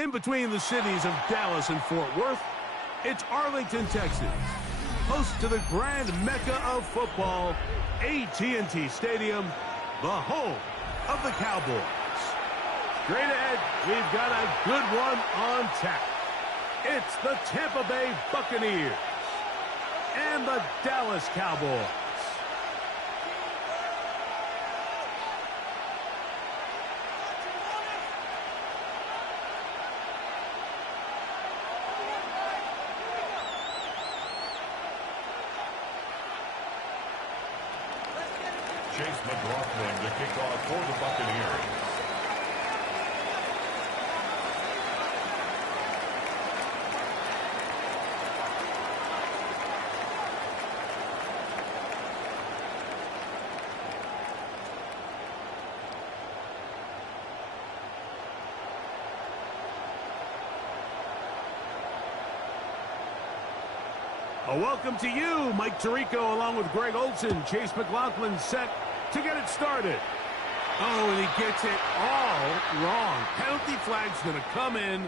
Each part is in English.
In between the cities of Dallas and Fort Worth, it's Arlington, Texas, host to the grand mecca of football, AT&T Stadium, the home of the Cowboys. Straight ahead, we've got a good one on tap. It's the Tampa Bay Buccaneers and the Dallas Cowboys. The kickoff for the Buccaneers. A welcome to you, Mike Tirico, along with Greg Olson. Chase McLaughlin set to get it started. Oh, and he gets it all wrong. Penalty flag's going to come in.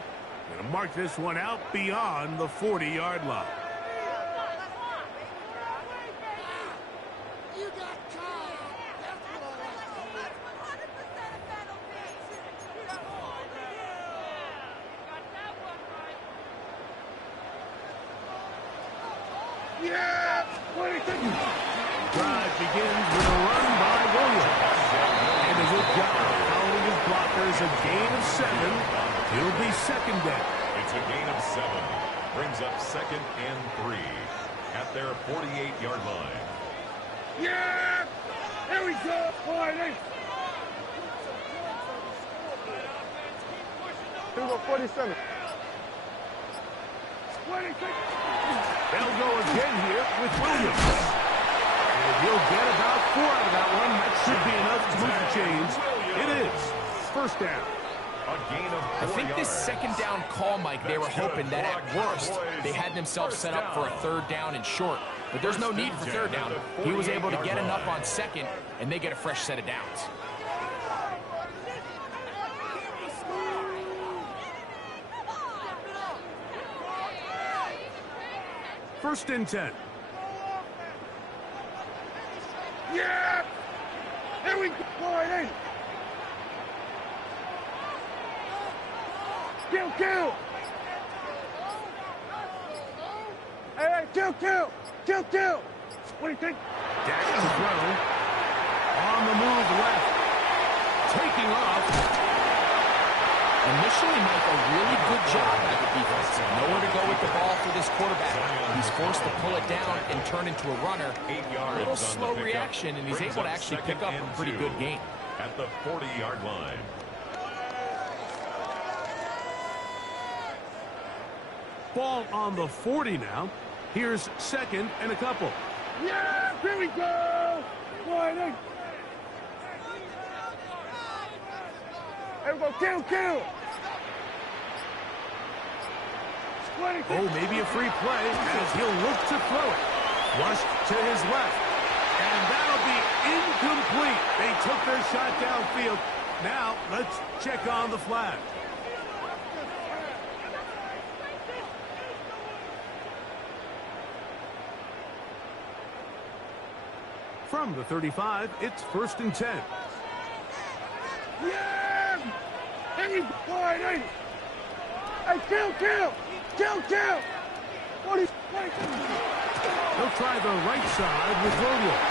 Going to mark this one out beyond the 40-yard line. Drive begins with a run by Williams. And a good job following his blockers. A gain of 7. It'll be second down. It's a gain of 7. Brings up 2nd and 3 at their 48-yard line. Yeah! There we go! Here we go, 47. They'll go again here with Williams. And he'll get about 4 out of that one. That should be enough to move the chains. It is first down. A gain of 4 I think this second down call, Mike, they were hoping that at worst they had themselves set up for a third down and short. But there's no need for third down. He was able to get enough on second, and they get a fresh set of downs. First and 10. Yeah! Here we go, boy! Kill! Hey, kill! What do you think? Dak to throw. On the move left. Taking off. Initially, Mike, a really good job by the defense. Nowhere to go with the ball for this quarterback. He's forced to pull it down and turn into a runner. 8 yards. A little slow reaction, and he's able to actually pick up a pretty good gain. At the 40-yard line. Ball on the 40 now. Here's second and a couple. Yeah! Here we go! Boy, Here we go, kill! Oh, maybe a free play as he'll look to throw it. Flushed to his left. And that'll be incomplete. They took their shot downfield. Now, let's check on the flag. From the 35, it's first and 10. Yeah! Hey, boy, hey, kill! What is He'll try the right side with Williams.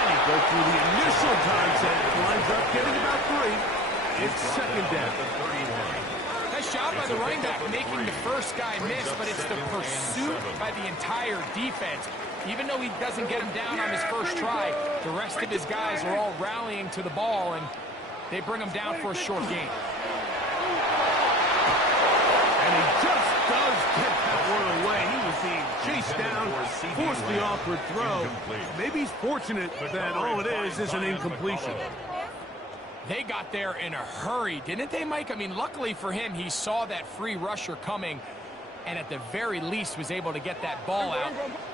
And he goes through the initial contact, winds up getting about 3. It's second down. Nice job by the running back making the first guy miss, but it's the pursuit by the entire defense. Even though he doesn't get him down on his first try, the rest of his guys are all rallying to the ball, and they bring him down for a short gain. And he just does get that one away. He was being chased down, forced the awkward throw. Maybe he's fortunate that all it is an incompletion. They got there in a hurry, didn't they, Mike? I mean, luckily for him, he saw that free rusher coming, and at the very least was able to get that ball out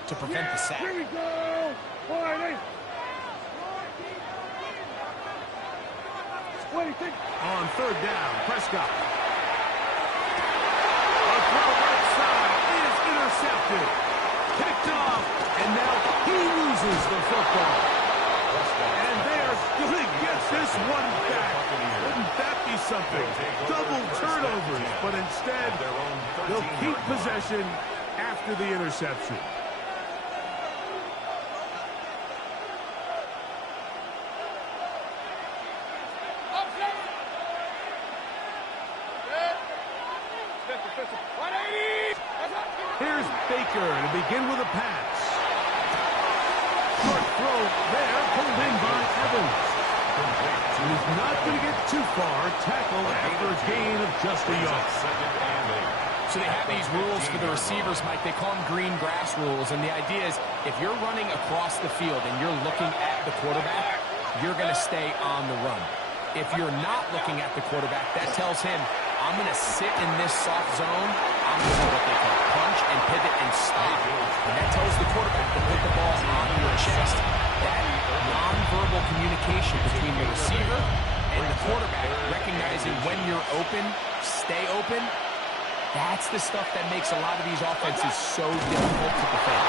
to prevent the sack. Here we go! On third down, Prescott. intercepted. Picked off, and now he loses the football. And they're going to get this one back. Wouldn't that be something? Double turnovers, but instead, they'll keep possession after the interception. Here's Baker to begin with a pass. Short throw there, pulled in by Evans. He's not going to get too far. Tackle after a gain of just a yard. So they have these rules for the receivers, Mike. They call them green grass rules. And the idea is if you're running across the field and you're looking at the quarterback, you're going to stay on the run. If you're not looking at the quarterback, that tells him, I'm going to sit in this soft zone. I'm going to do what they call punch and pivot and stop. And that tells the quarterback to put the ball on your chest. That nonverbal communication between the receiver and the quarterback, recognizing when you're open, stay open, that's the stuff that makes a lot of these offenses so difficult to defend.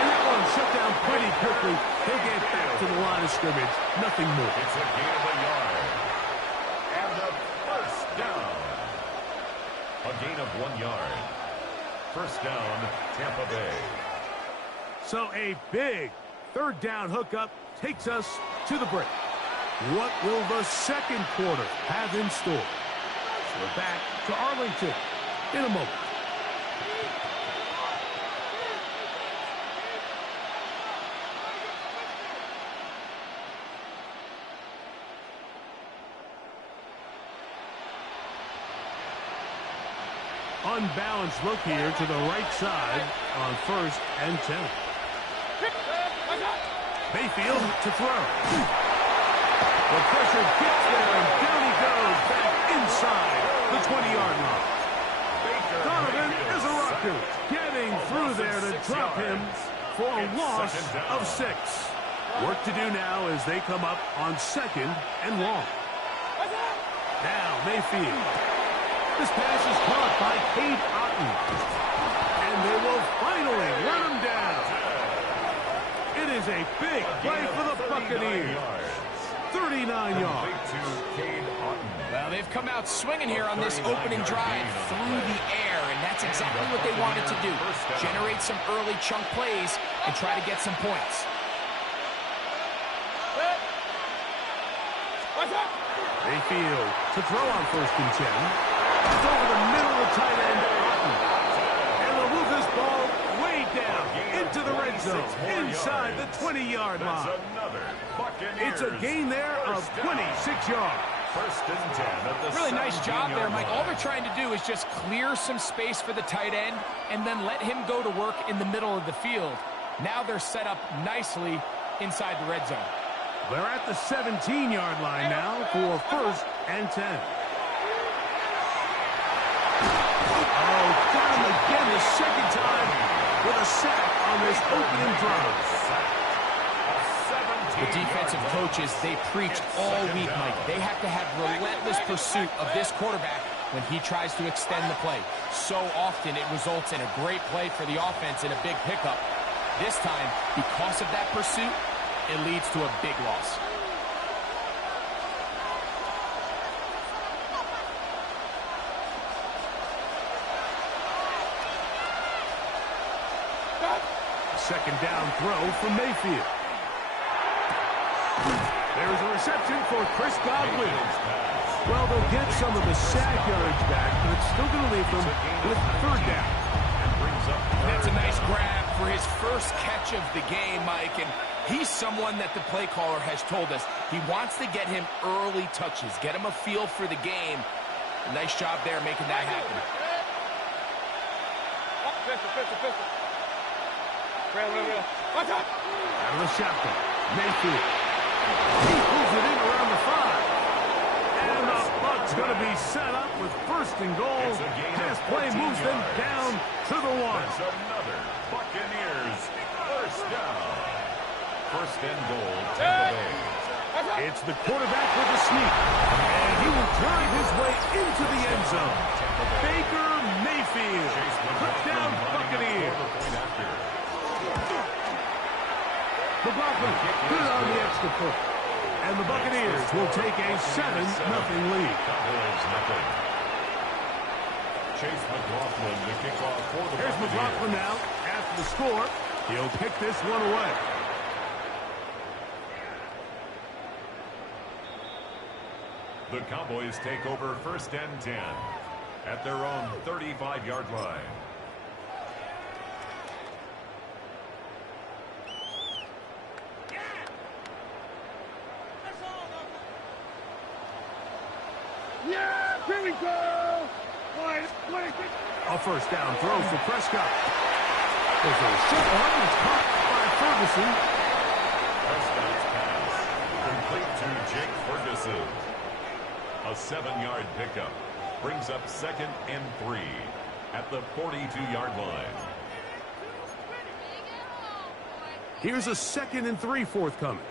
And that one shut down pretty quickly. He'll get back to the line of scrimmage. Nothing more. It's a gain of a yard. And a first down. A gain of 1 yard. First down, Tampa Bay. So a big third down hookup takes us to the break. What will the second quarter have in store? So we're back to Arlington in a moment. Unbalanced look here to the right side on 1st and 10. Mayfield to throw. The pressure gets there, and down he goes back inside the 20-yard line. Donovan is a rocker, getting through there to drop him for a loss of 6. Work to do now as they come up on 2nd and long. Now Mayfield. This pass is caught by Cade Otton. And they will finally run him down. It is a big play for the Buccaneers. 39 yards. Well, they've come out swinging here on this opening drive through the air, and that's exactly what they wanted to do. Generate some early chunk plays and try to get some points. Mayfield to throw on 1st and 10. It's over the middle of the tight end, Otton. And they'll move this ball way down into the red zone, inside the 20-yard line. It's a gain there of 26 yards. 1st and 10 at the Really nice job there, Mike. All they're trying to do is just clear some space for the tight end and then let him go to work in the middle of the field. Now they're set up nicely inside the red zone. They're at the 17-yard line now for 1st and 10. Oh, got him again the second time with a sack on this opening drive. The defensive coaches, they preached all week, Mike. They have to have relentless pursuit of this quarterback when he tries to extend the play. So often it results in a great play for the offense and a big pickup. This time, because of that pursuit, it leads to a big loss. Second down throw from Mayfield. There's a reception for Chris Godwin. Well, they'll get some of the sack yards back, but it's still going to leave them with 3rd down. That's a nice grab for his first catch of the game, Mike, and he's someone that the play caller has told us he wants to get him early touches, get him a feel for the game. Nice job there making that happen. Out of the shotgun, Mayfield. He pulls it in around the 5. And the Bucs going to be set up with 1st and goal. Pass play moves them down to the 1. That's another Buccaneers 1st down. 1st and goal, Tampa Bay. It's the quarterback with a sneak. And he will drive his way into the end zone. Baker Mayfield field. Touchdown, Buccaneers. McLaughlin good on the extra point. And the Buccaneers will take a 7-0 lead. Cowboys nothing. Chase McLaughlin to kick off for the Here's Buccaneers. McLaughlin now. After the score, he'll kick this one away. The Cowboys take over 1st and 10 at their own 35-yard line. Yeah, here we go. Wide, A first down throw for Prescott. There's a short one. It's caught by Ferguson. Prescott's pass complete to Jake Ferguson. A 7-yard pickup brings up 2nd and 3 at the 42-yard line. Here's a 2nd and 3 forthcoming.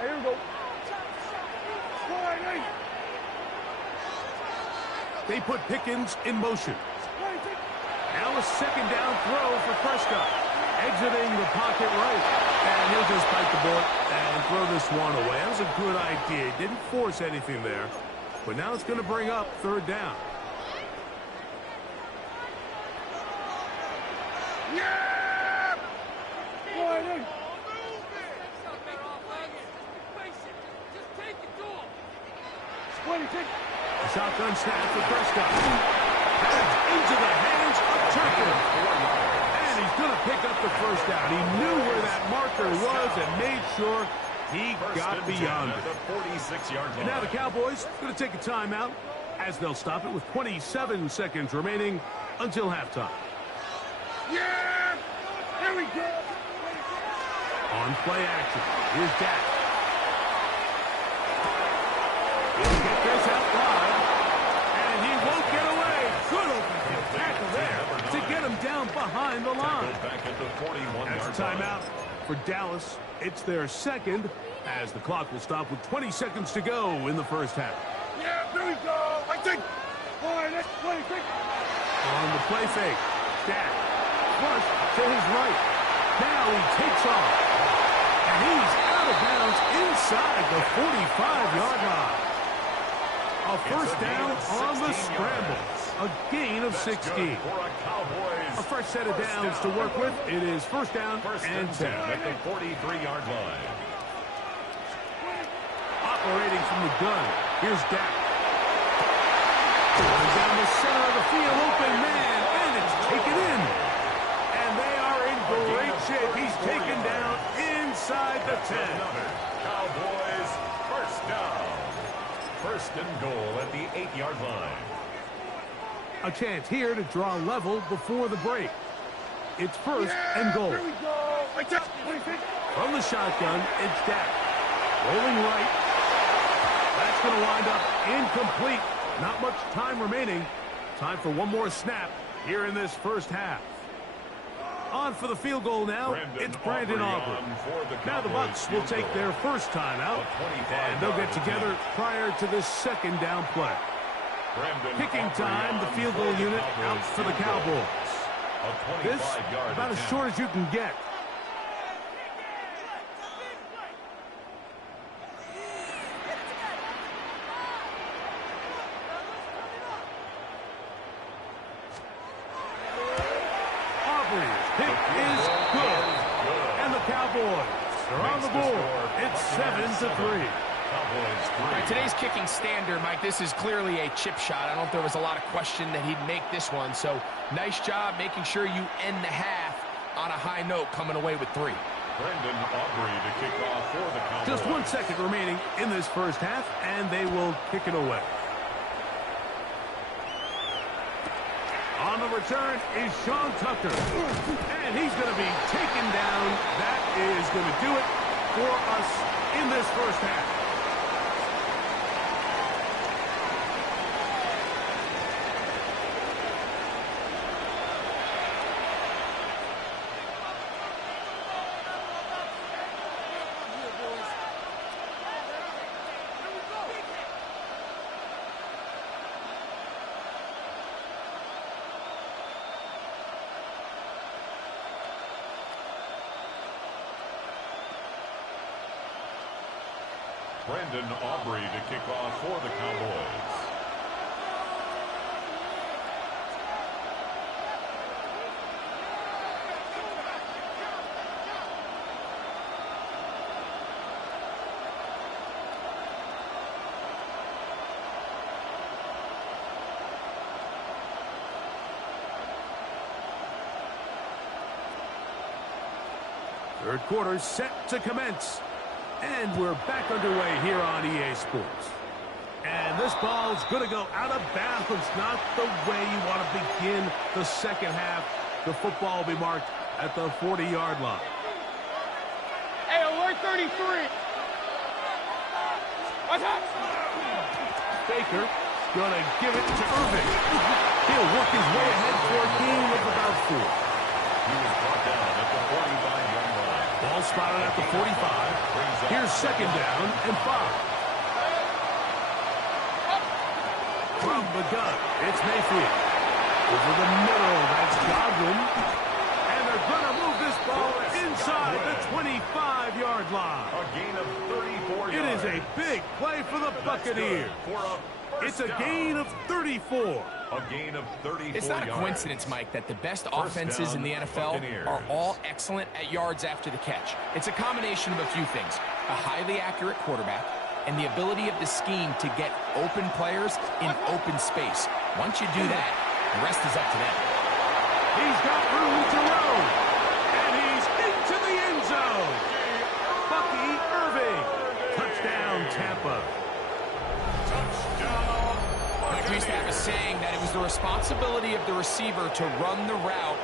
Here we go. Wide, eight. They put Pickens in motion. Now a 2nd down throw for Prescott. Exiting the pocket right. And he'll just bite the bullet and throw this one away. That was a good idea. He didn't force anything there. But now it's going to bring up 3rd down. Yeah! Wide, eight. A shotgun snap for Prescott. Heads into the hands of Turpin. And he's going to pick up the 1st down. He knew where that marker was and made sure he got beyond it. The 46-yard line. And now the Cowboys going to take a timeout as they'll stop it with 27 seconds remaining until halftime. Yeah! Here we go. On play action. Here's Dak. He'll get this out wide. And he won't get away. Good open tackle there to get him down behind the line. Back at the 41-yard That's a timeout for Dallas. It's their 2nd as the clock will stop with 20 seconds to go in the 1st half. Yeah, here we go. I think. Wide, eight. Wide, eight. On the play fake. Dak. Flush to his right. Now he takes off. And he's out of bounds inside the 45-yard line. A 1st down on the scramble. A gain of 16. A fresh set of downs to work with. It is 1st down and 10. At the 43-yard line. Operating from the gun. Here's Dak. Going down the center of the field. Open man. And it's taken in. And they are in great shape. He's taken down inside the 10. Cowboys 1st down. 1st and goal at the 8-yard line. A chance here to draw level before the break. It's 1st and goal. Here we go. I think. From the shotgun, it's Dak. Rolling right. That's going to wind up incomplete. Not much time remaining. Time for one more snap here in this 1st half. On for the field goal now. It's Brandon Aubrey. Now the Bucs will take their 1st timeout, and they'll get together prior to this 2nd down play. Kicking time, the field goal unit out for the Cowboys. This about as short as you can get. Aubrey's pick is good. And the Cowboys are on the board. It's 7-3. All right, today's kicking standard, Mike, this is clearly a chip shot. I don't know if there was a lot of question that he'd make this one. So nice job making sure you end the half on a high note, coming away with 3. Brandon Aubrey to kick off for the Cowboys. Just 1 second remaining in this 1st half, and they will kick it away. On the return is Sean Tucker. And he's going to be taken down. That is going to do it for us in this 1st half. Brandon Aubrey to kick off for the Cowboys. Third quarter set to commence. And we're back underway here on EA Sports. And this ball's going to go out of bounds. Not the way you want to begin the second half. The football will be marked at the 40-yard line. Hey, alert 33. What's up? Baker going to give it to Irving. He'll work his way ahead for a gain of about 4. He was brought down at the 45-yard line. Ball spotted at the 45. Here's second down and 5. From the gun, it's Mayfield. Over the middle, that's Godwin. And they're going to move this ball inside the 25-yard line. A gain of 34 yards. It is a big play for the Buccaneers. It's a gain of 34. A gain of 34 It's not a yards. coincidence, Mike, that the best offenses in the NFL are all excellent at yards after the catch. It's a combination of a few things. A highly accurate quarterback and the ability of the scheme to get open players in open space. Once you do that, the rest is up to them. He's got room to roam. And he's into the end zone. Bucky Irving. Touchdown, Tampa. We used to have a saying that it was the responsibility of the receiver to run the route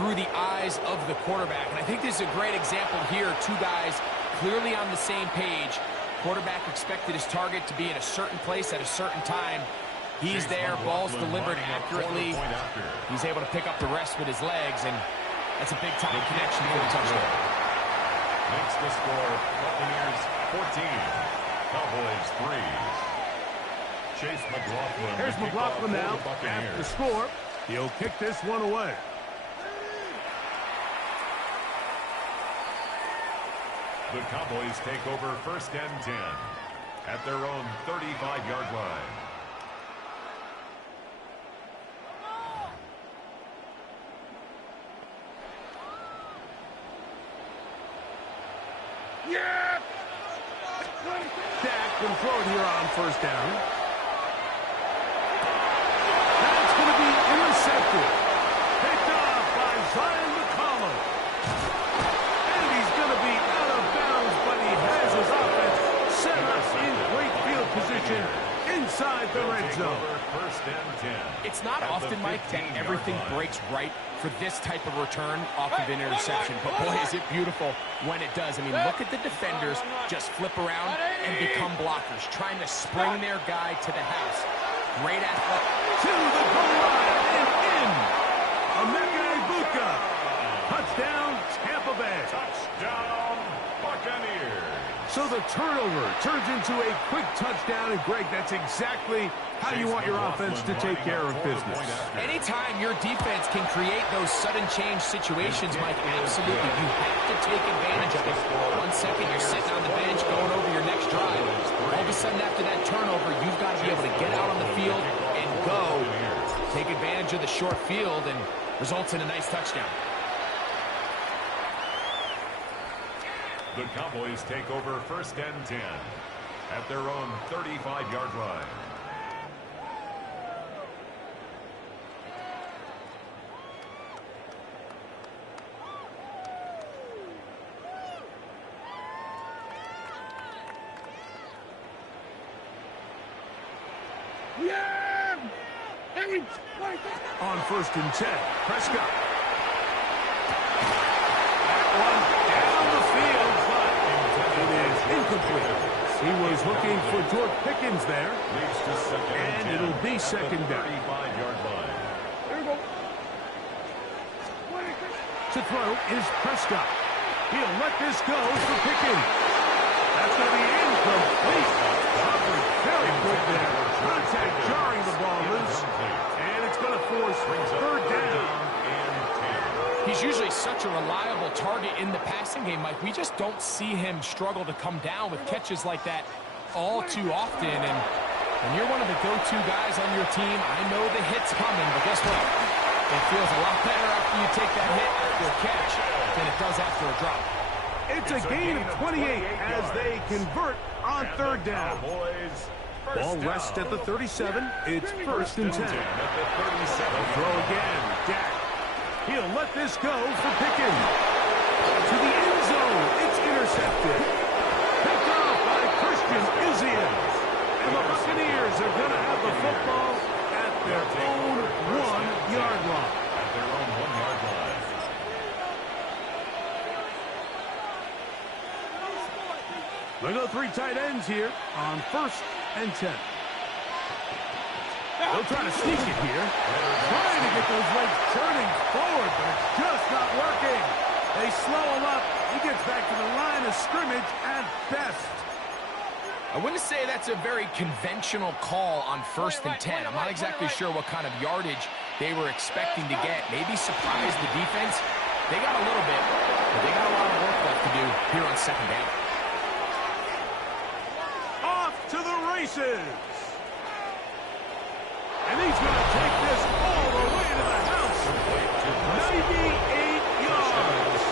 through the eyes of the quarterback. And I think this is a great example here. Two guys clearly on the same page. Quarterback expected his target to be in a certain place at a certain time. He's there, ball's delivered accurately. He's able to pick up the rest with his legs, and that's a big-time connection for the touchdown. Makes the score Buccaneers 14, Cowboys 3. Chase McLaughlin. Here's McLaughlin now at the score. He'll kick this one away. The Cowboys take over first and 10 at their own 35-yard line. Yeah! Dak can throw it here on first down. That's going to be intercepted. Picked off by Zion McCollum. And he's going to be out of bounds, but he has his offense set up in great field position inside the red zone. First and 10. It's not often, Mike, that everything breaks right for this type of return off of an interception. But, boy, is it beautiful when it does. I mean, look at the defenders just flip around and become blockers, trying to spring their guy to the house. Great athlete. To the goal line and in. Emeka Egbuka. Touchdown, Tampa Bay. Touchdown, Buccaneers. So the turnover turns into a quick touchdown, and Greg, that's exactly how you want your offense to take care of business. Anytime your defense can create those sudden change situations, Mike, absolutely, you have to take advantage of it. 1 second, you're sitting on the bench going over your next drive. All of a sudden, after that turnover, you've got to be able to get out on the field and go. Take advantage of the short field, and results in a nice touchdown. The Cowboys take over first and 10 at their own 35-yard line. Yeah! Hey! On first and 10, Prescott. That one down the field, but it is incomplete. He was looking for George Pickens there, and it'll be second down. 35-yard line. There we go. To throw is Prescott. He'll let this go for Pickens. That's going to be incomplete. Covered very quick there. Contact jarring the ball loose, and it's going to force third down. He's usually such a reliable target in the passing game, Mike. We just don't see him struggle to come down with catches like that all too often. And when you're one of the go-to guys on your team, I know the hit's coming, but guess what? It feels a lot better after you take that hit after a catch than it does after a drop. It's a gain of 28 as they convert on third down. Ball rests at the 37. It's first and 10. Throw again. Dak. He'll let this go for Pickens. To the end zone. It's intercepted. Picked off by Christian Izien. And the Buccaneers are going to have the football at their own 1-yard line. At their own 1-yard line. They go 3 tight ends here on first and 10. They'll try to sneak it here. Trying to get those legs turning forward, but it's just not working. They slow him up. He gets back to the line of scrimmage at best. I wouldn't say that's a very conventional call on first and 10. I'm not exactly sure what kind of yardage they were expecting to get. Maybe surprise the defense. They got a little bit, but they got a lot of work left to do here on second down. Off to the races. And he's going to take this all the way to the house. 98 yards.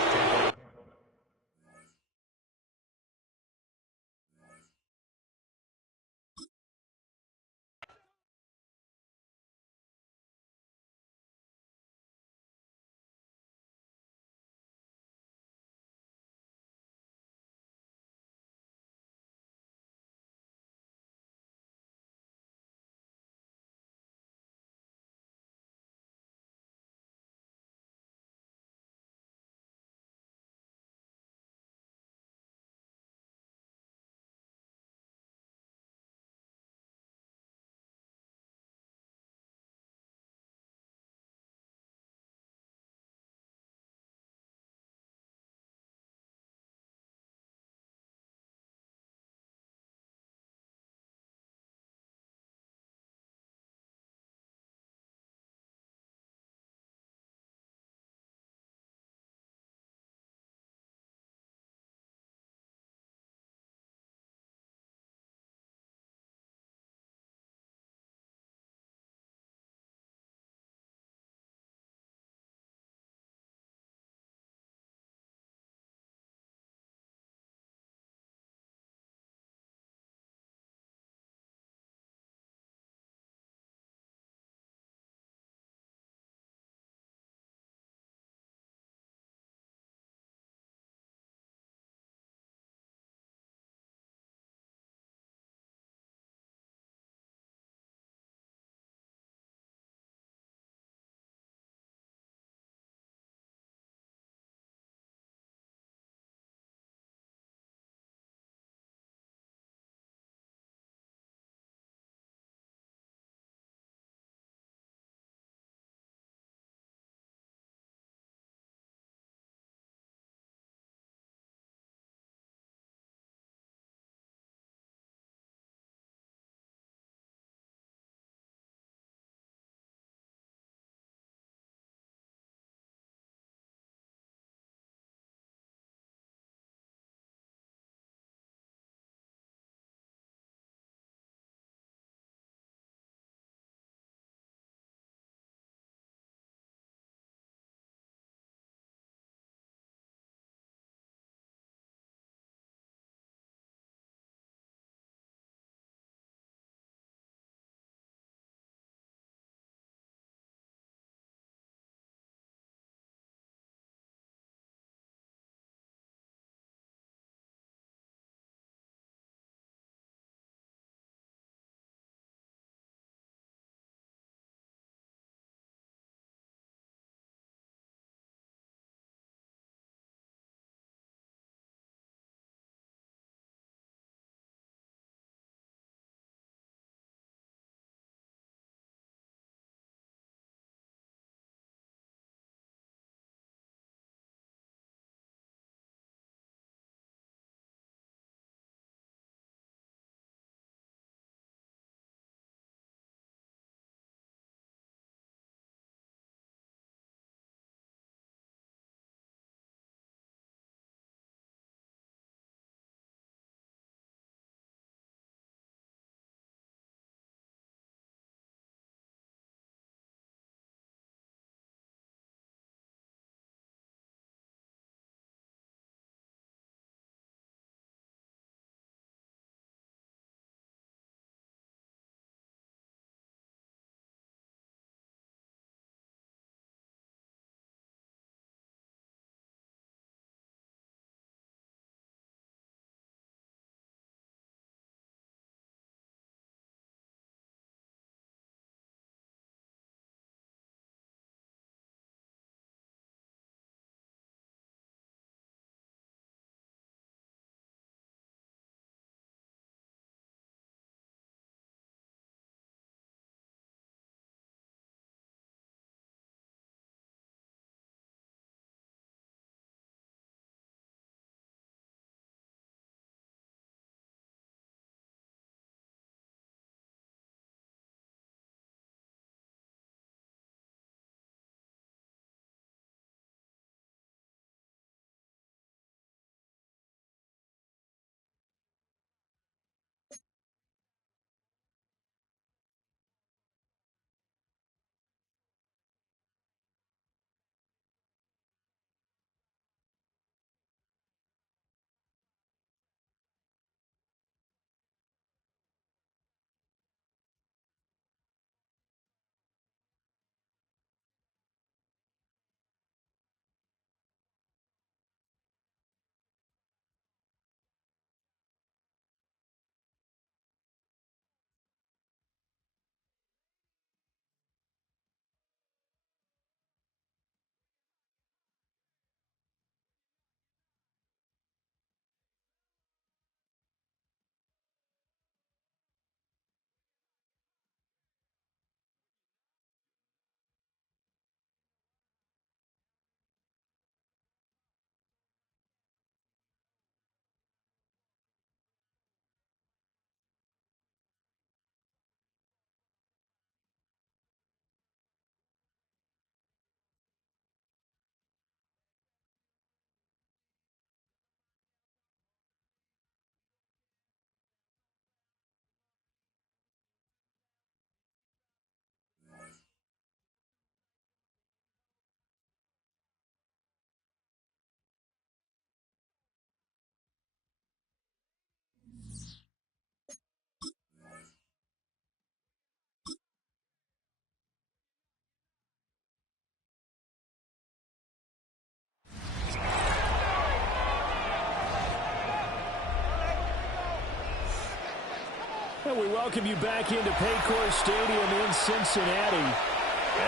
And we welcome you back into Paycor Stadium in Cincinnati.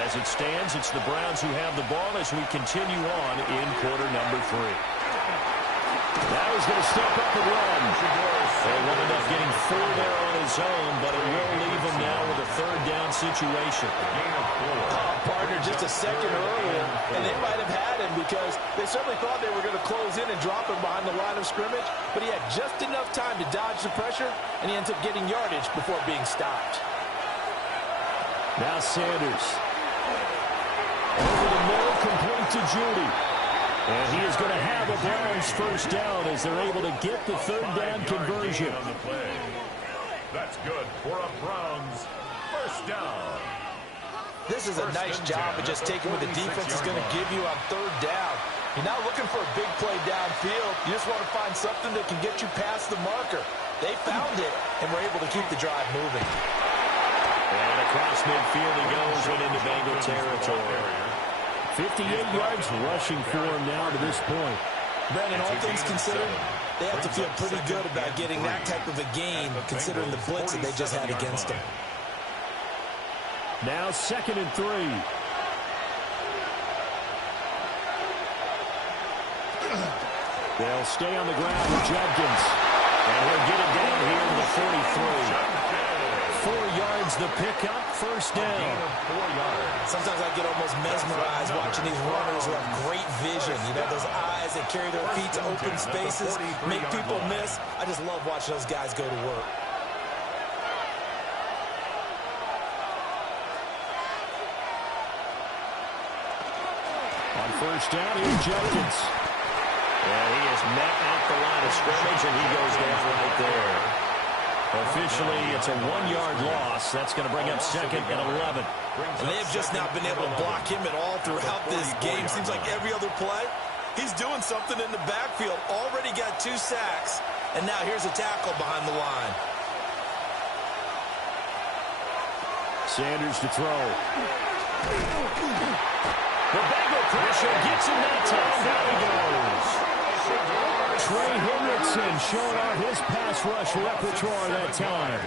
As it stands, it's the Browns who have the ball as we continue on in quarter number 3. Now he's going to step up and run. They wound up getting 4 there on his own, but it will leave him now with a third down situation. Partner just a second earlier, and they might have had him because they certainly thought they were going to close in and drop him behind the line of scrimmage, but he had just enough time to dodge the pressure, and he ends up getting yardage before being stopped. Now Sanders. Over the middle, complete to Judy. And he is going to have a Browns first down as they're able to get the third down conversion. On the play. That's good for a Browns first down. This is a nice job of just taking what the defense is going to give you on third down. You're not looking for a big play downfield. You just want to find something that can get you past the marker. They found it and were able to keep the drive moving. And across midfield he goes and into Bengal territory. 58 yards rushing for him now to this point. Brandon, all things considered, they have to feel pretty good about getting that type of a game considering the blitz that they just had against them. Now 2nd and 3. They'll stay on the ground with Judkins. And he'll get it down here to the 43. 4 yards the pickup, first down. 4 yards. Sometimes I get almost mesmerized watching these runners who have great vision. You know, those eyes that carry their feet to open spaces, make people miss. I just love watching those guys go to work. On first down, here's Judkins. And he is met at the line of scrimmage, and he goes down right there. Officially, it's a 1-yard loss. That's going to bring up 2nd and 11. And they have just not been able to block him at all throughout this game. Seems like every other play, he's doing something in the backfield. Already got 2 sacks, and now here's a tackle behind the line. Sanders to throw. The Bengal pressure gets him that time. Down he goes. Trey Hendrickson showing off his pass rush repertoire that time.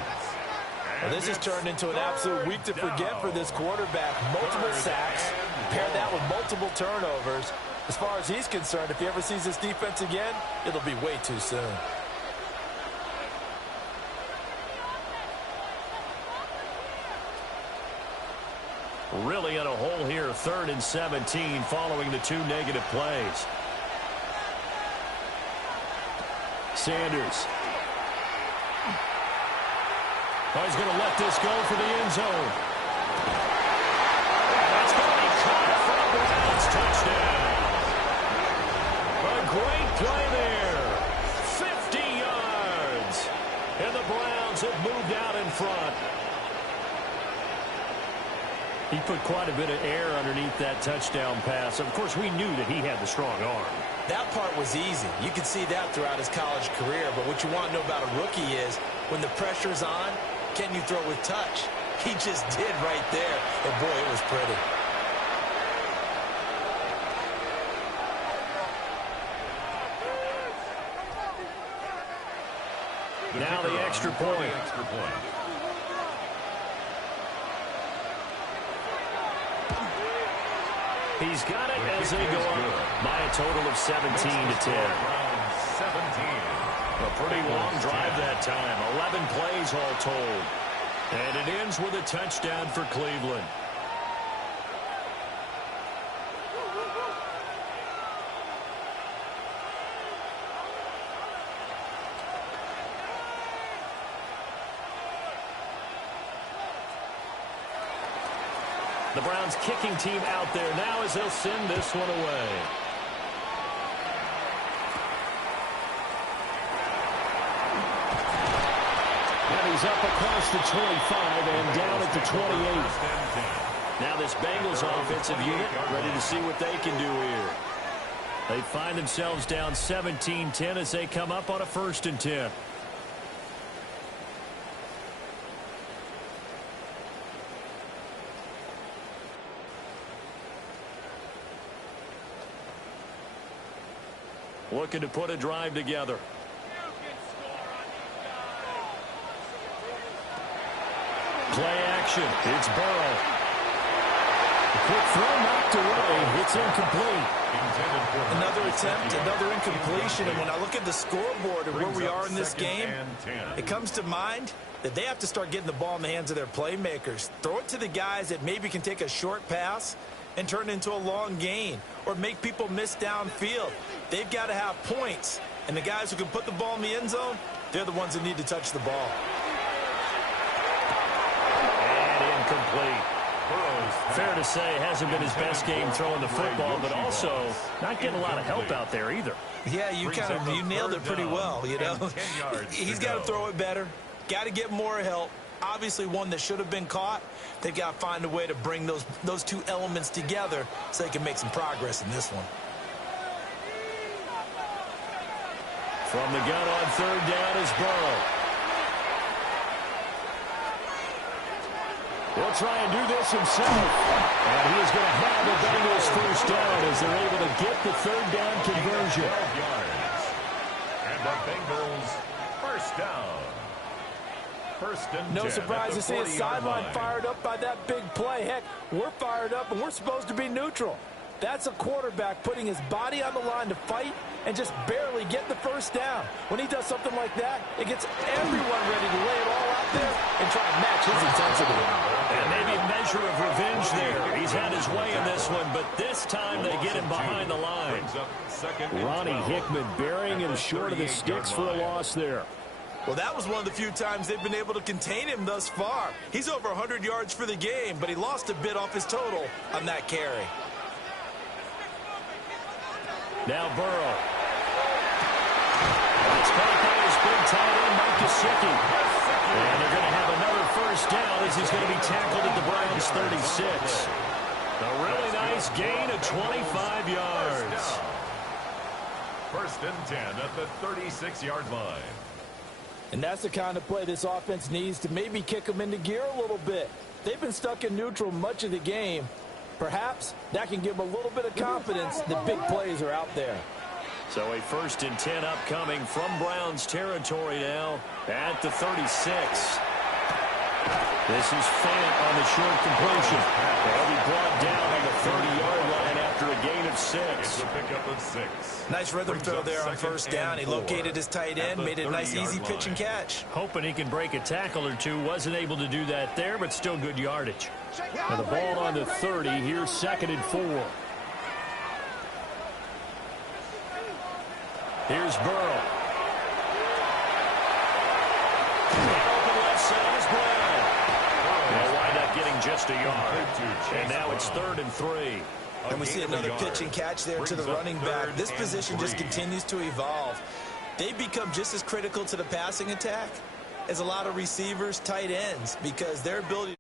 Well, this has turned into an absolute week to forget for this quarterback. Multiple sacks, pair that with multiple turnovers. As far as he's concerned, if he ever sees this defense again, it'll be way too soon. Really in a hole here, 3rd and 17 following the 2 negative plays. Sanders. Oh, he's going to let this go for the end zone. That's going to be caught for a Browns touchdown. A great play there. 50 yards. And the Browns have moved out in front. He put quite a bit of air underneath that touchdown pass. Of course, we knew that he had the strong arm. That part was easy. You could see that throughout his college career. But what you want to know about a rookie is when the pressure's on, can you throw with touch? He just did right there. And, boy, it was pretty. Now the extra point. He's got it as they go up by a total of 17 to 10. 17. A pretty long drive that time. 11 plays all told. And it ends with a touchdown for Cleveland. The Browns kicking team out there now as they'll send this one away. And he's up across the 25 and down at the 28. Now this Bengals offensive unit ready to see what they can do here. They find themselves down 17-10 as they come up on a 1st and 10. Looking to put a drive together. completion. It's Burrow. The quick throw knocked away. It's incomplete. Another attempt, another incompletion. And when I look at the scoreboard and where we are in this game, it comes to mind that they have to start getting the ball in the hands of their playmakers. Throw it to the guys that maybe can take a short pass and turn it into a long gain or make people miss downfield. They've got to have points. And the guys who can put the ball in the end zone, they're the ones that need to touch the ball. And incomplete. Fair to say, hasn't been his best game throwing the football, but also not getting a lot of help out there either. Yeah, you nailed it pretty well, you know. He's got to throw it better. Got to get more help. Obviously one that should have been caught. They've got to find a way to bring those two elements together so they can make some progress in this one. From the gun on third down is Burrow. He'll try and do this himself. And he is going to have the Bengals first down as they're able to get the third down conversion. And the Bengals first down. First and 10. No surprise to see his sideline fired up by that big play. Heck, we're fired up and we're supposed to be neutral. That's a quarterback putting his body on the line to fight and just barely get the first down. When he does something like that, it gets everyone ready to lay it all out there and try and match his intensity. And maybe a measure of revenge there. He's had his way in this one, but this time they get him behind the line. Ronnie Hickman burying him short of the sticks for a loss there. Well, that was one of the few times they've been able to contain him thus far. He's over 100 yards for the game, but he lost a bit off his total on that carry. Now Burrow. It's back on his big tight end, Mike Gesicki. And they're going to have another first down as he's going to be tackled at the Browns' 36. A really nice gain of 25 yards. First and 10 at the 36-yard line. And that's the kind of play this offense needs to maybe kick them into gear a little bit. They've been stuck in neutral much of the game. Perhaps that can give them a little bit of confidence that big plays are out there. So a first and 10 upcoming from Browns territory now at the 36. This is Fant on the short completion. They'll be brought down on the 30-yard line after a gain of 6. It's a pickup of 6. Nice rhythm throw there on first down. He located his tight end, made it a nice, easy pitch and catch. Hoping he can break a tackle or two. Wasn't able to do that there, but still good yardage. Now the ball on the 30. Here's 2nd and 4. Here's Burrow. Open left side is Brown. They'll wind up getting just a yard. And now it's 3rd and 3. And we see another pitch and catch there to the running back. This position just continues to evolve. They become just as critical to the passing attack as a lot of receivers, tight ends, because their ability